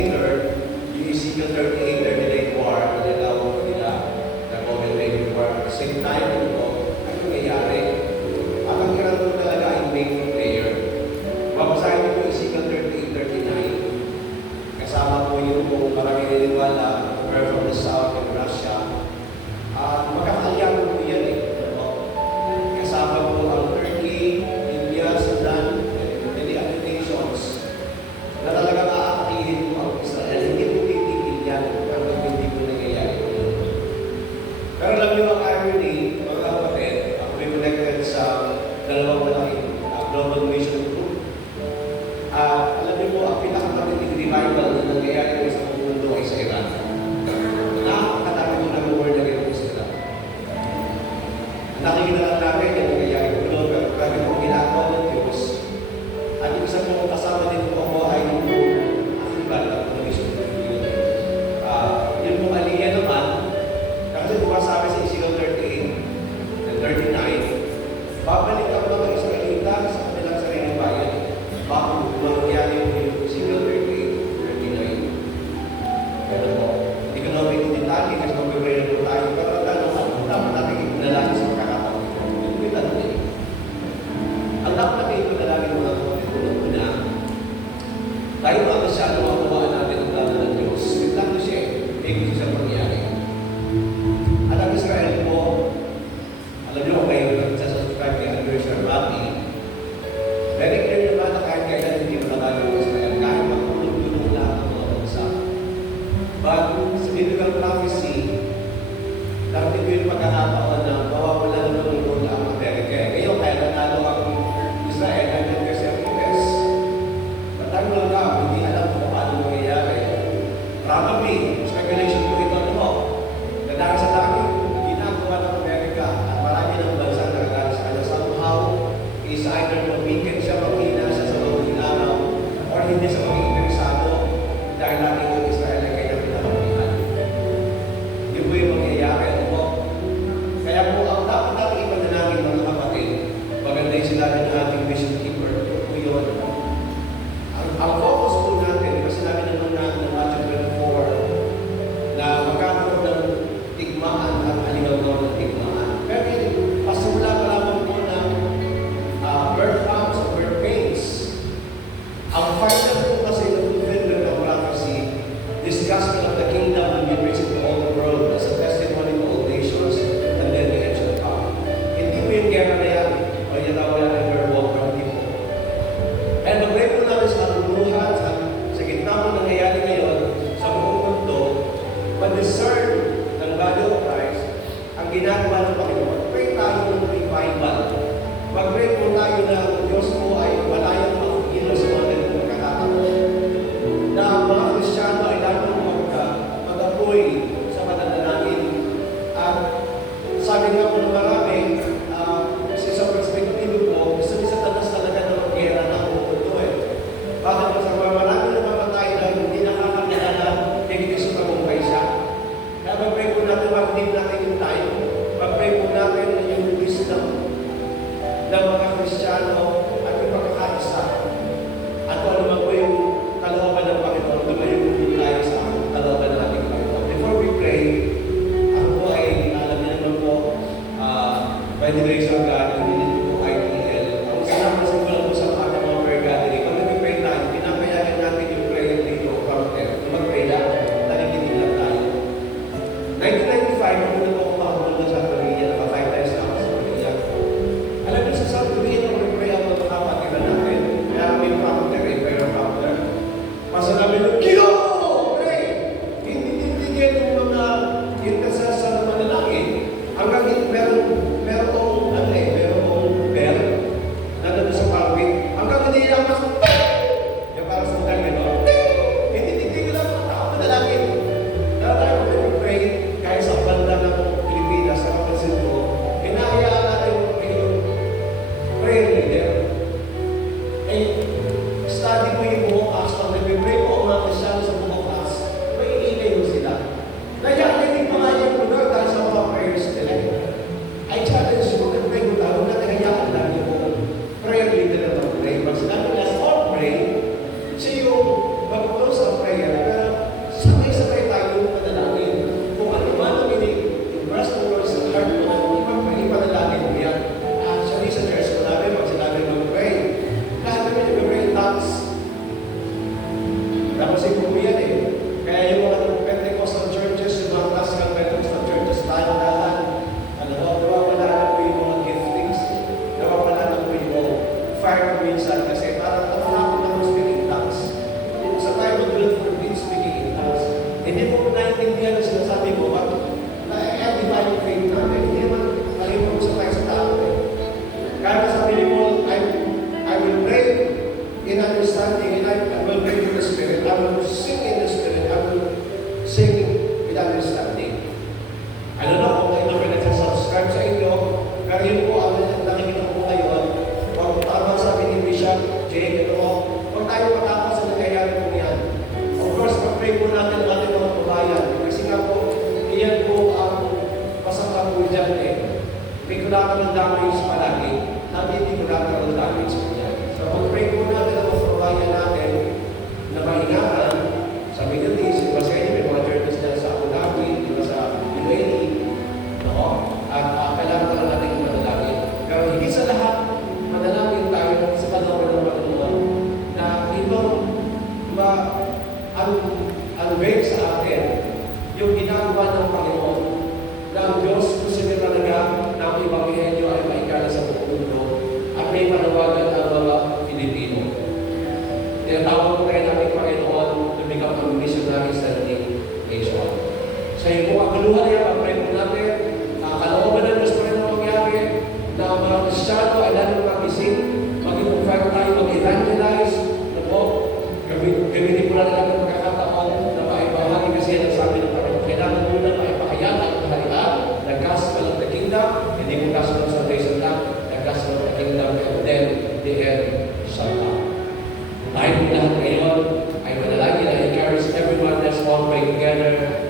later, yung Ezekiel 38, 39 war, na tinawag nila na COVID-19 war. At the same time, ito, ano nangyayari? At ang hirap ko talaga ay make prayer. Babasahin niyo po Ezekiel 38, 39. Kasama po yung kung marami niniwala, we're from the south of Russia. Magkakaliyan po yan eh. Kasama po ang Turkey, India, Sudan, and the other nations na talagang aaktihin po ang Israel. Hindi po titigil yan hanggang hindi po nangyayari po yun. Pero alam niyo ang irony, mga kapatid, ako may connected sa dalawang malaking global mission group. Alam niyo po, ang pinakamatinding revival na nangyayari sa mundo ay sa Iran. Nakakatami po nag-word na rin po sila. Nakikita lang namin yung nangyayari po global. Grabe po ginagawa ng Diyos. At yung isa po kasama din po ako ay yung akibat at mission group yun. Yun po aliyah naman, kasi bukas sabi sa Ezekiel 38 and 39, babalik ako ng mga Israelita sa kanilang sariling bayan. Bakit mangyari po yung Ezekiel 38, 39? Pero po, hindi ko na may detalye kasi mag-pray po tayo. Pero dapat natin ipunalangin sa pagkakataon ito. Yun po yung tanong eh. Ang dapat natin ipunalangin mga kapatid, una, tayo mga masyado makawaan natin ang plano ng Diyos. Yung plano siya eh, may gusto siyang mangyari. At ang Israel po, alam niyo kung kayo nagsasubscribe kay Andrew Sharmati, very clear naman na kahit kailan hindi matatalo ang Israel, kahit magpulong-tulong lahat ng mga bansa. But sa biblical prophecy, darating ko yung pagkakataon na mawawala ng tulong ang Amerika. Ngayon, kaya nanalo ang Israel hanggang kasi ang US. But I'm not now, hindi alam kung paano mangyayari. Probably, speculation ko ito ano, na dahil sa dami ginagawa ng Amerika at marami ng bansa na dahil sa kanya somehow is either mag-weekend siya, mag-hina siya sa madaling araw, or hindi siya mag-interesado dahil natin ang Israel ay kanyang pinapamihan. Hindi po yung mangyayari. Ano po? Kaya po, ang dapat natin ipanalangin mga kapatid, maganda yung sinabi ng ating mission keeper, ito po yun. Ang focus po natin, kasi sinabi naman natin ng Matthew 24, na magkakaroon ng tigmaan at aligaw ng tigmaan. Pero pasimula pa lamang po ng birth pangs o na-inspire ko minsan kasi parang nakakapit ako speaking in tongues. Sa Bible, do not forbid speaking in tongues. Hindi mo naiintindihan ang sinasabi mo, but na-edify yung faith natin. Hindi naman kalimang sa tayo sa tao eh. Kaya sabi ni Paul, I will pray in understanding, and I will pray in the Spirit. I will sing in the Spirit. I will sing with understanding. I don't know kung kayo na nagsasubscribe sa inyo, pero yun po ang nakikita ko ngayon. Huwag tama sabi ni Bishop Jay, ito mo, huwag tayo matapos sa nangyayari po yan. Of course, pag-pray po natin ang ating mga kabayan. Kasi nga po, iyan po ang masama po dyan eh. May kailangan ng damage palagi. Natin hindi kailangan ng damage po yan. So, pag-pray po natin ang mga kabayan natin na maingatan sa Middle East, diba sa inyo, may mga churches dyan sa Abu Dhabi, diba sa UAE, no? At kailangan na natin manalangin. Pero higit sa lahat, manalangin tayo sa panahon ng Panginoon na ibang ma-unveil sa atin yung ginagawa ng Panginoon na ang Diyos gusto niya talaga na ang Ebanghelyo ay maikala sa buong mundo at may panawagan ang mga Pilipino. Tinatawag ko kayo namin Panginoon to become a missionary sending nation. Sa iyo po ang kaluhan niya, pag-pray po natin, kalooban ng Diyos pa rin ang mangyari na ang mga Kristyano ay lalong magising, mag-confirm tayo, mag-evangelize, na po, gamitin po natin ang pagkakataon na maibahagi kasi yan ang sabi ng Panginoon. Kailangan muna maipahayag ang kaharian, the gospel of the kingdom, hindi po gospel of salvation lang, the gospel of the kingdom, and then the end shall come. Tayo po lahat ngayon ay manalangin na encourage everyone. Let's all pray together.